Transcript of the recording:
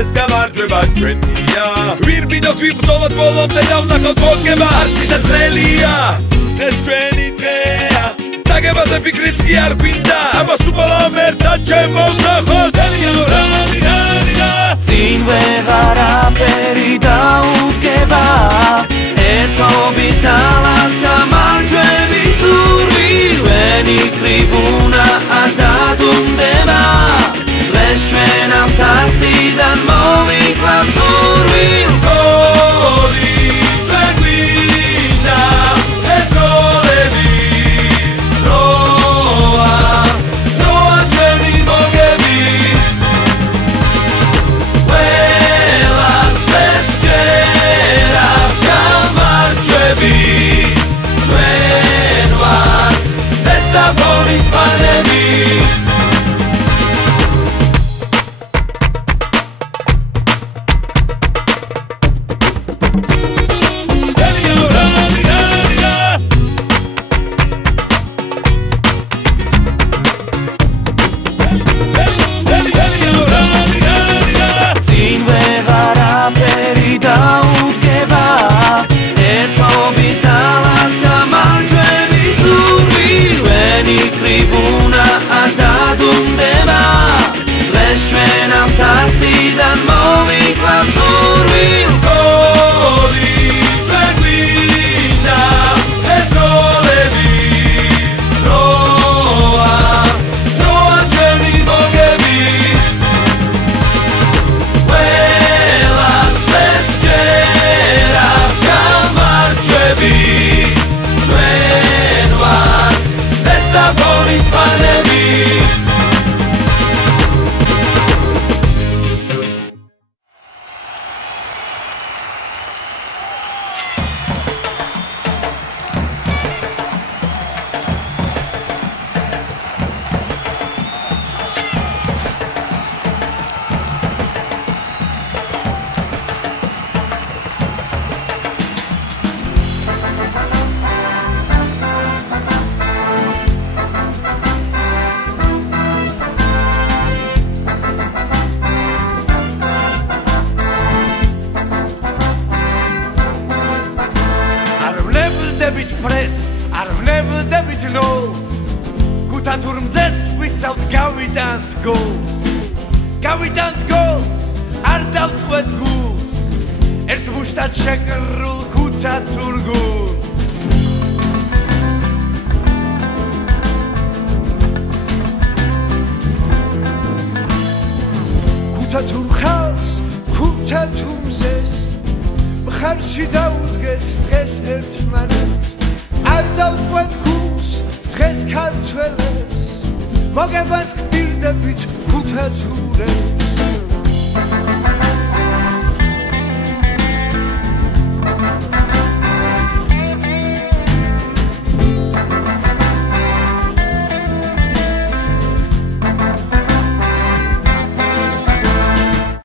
ეს გამარჯვება ჩვენია ვირ ბინოთ ვიბრძოლოთ ბოლომდე დავნახოთ მოგება არც ისაც ნელია ეს ჩვენი დღეა დაგებაზე ფიქრიც კი არ გვინდა ამას უყოლავ ერთად შემოვნახოთ წინ ვეღარაფერი დაუდგება ერთობის ალას გამარჯვების ზურგი ჩვენი ტრიბუნა არ დადუმდება დღეს ჩვენ ამ თასიდან მოვიკლავთ ზურვილს გოლი ჩვენ გვინდა ეს გოლები როა ჩვენი მოგების ყველას დღეს გჯერა გამარჯვების ჩვენ ვართ ზესტაფონის პანები მოგებას გპირდებით ქუთათურებს